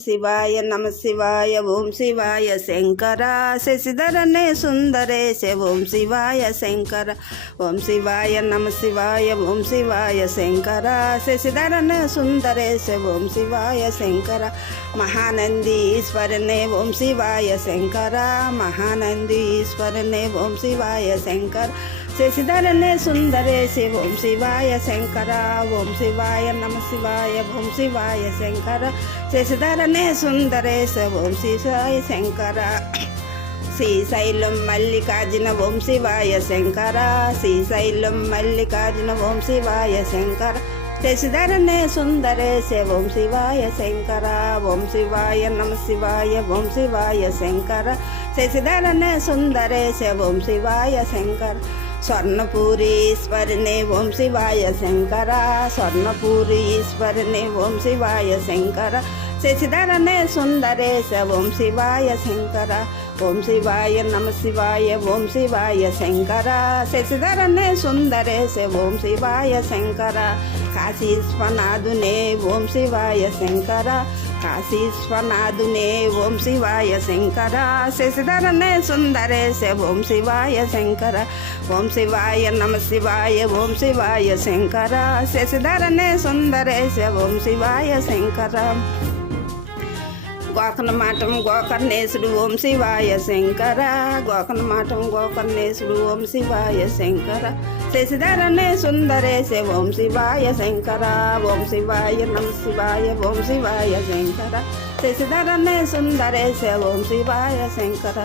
శివాయ నమ శివాయ ఓం శివాయ శంకర శశిధరనే సుందరేశ ఓం శివాయ శంకర ఓం శివాయ నమ శివాయ ఓం శివాయ శంకర శశిధరనే సుందరేశ ఓం శివాయ శంకర మహానందీశ్వరనే ఓం శివాయ శంకర మహానందీశ్వరనే ఓం శివాయ శంకర శశిధరనే సుందరేశ ఓం శివాయ శంకర ఓం శివాయ నమ శివాయ ఓం శివాయ శంకర శశిధరనే సుందరేశ ఓం శివాయ శంకర శ్రీశైలం మల్లికార్జున ఓం శివాయ శంకర శ్రీశైలం మల్లికార్జున ఓం శివాయ శంకర శశిధరనే సుందరేశ ఓం శివాయ శంకర ఓం శివాయ నమ శివాయ ఓం శివాయ శంకర శశిధరనే సుందరేశ ఓం శివాయ శంకర స్వర్ణపూరీశ్వరనే ఓం శివాయ శంకర స్వర్ణపూరీశ్వరనే ఓం శివాయ శంకర శశిధరనే సుందరేశ ఓం శివాయ శంకర ఓం శివాయ నమ శివాయ ఓం శివాయ శంకర శశిధరనే సుందరేశ ఓం శివాయ శంకర కాశీశ్వనాథునే ఓం శివాయ శంకర కాశీశ్వనాథునే ఓం శివాయ శంకర శశిధరనే సుందరేశ ఓం శివాయ శంకర ఓం శివాయ నమ శివాయ ఓం శివాయ శంకర శశిధరనే సుందరేశ ఓం శివాయ శంకర గోకర్ణమాటం గోకర్ణేశుడు ఓం శివాయ శంకర గోకర్ణమాటం గోకర్ణేశుడు ఓం శివాయ శంకర శశిధరనే సుందరేశ ఓం శివాయ శంకర ఓం శివాయ నమ శివాయ ఓం శివాయ శంకర శశిధరనే సుందరేశ ఓం శివాయ శంకర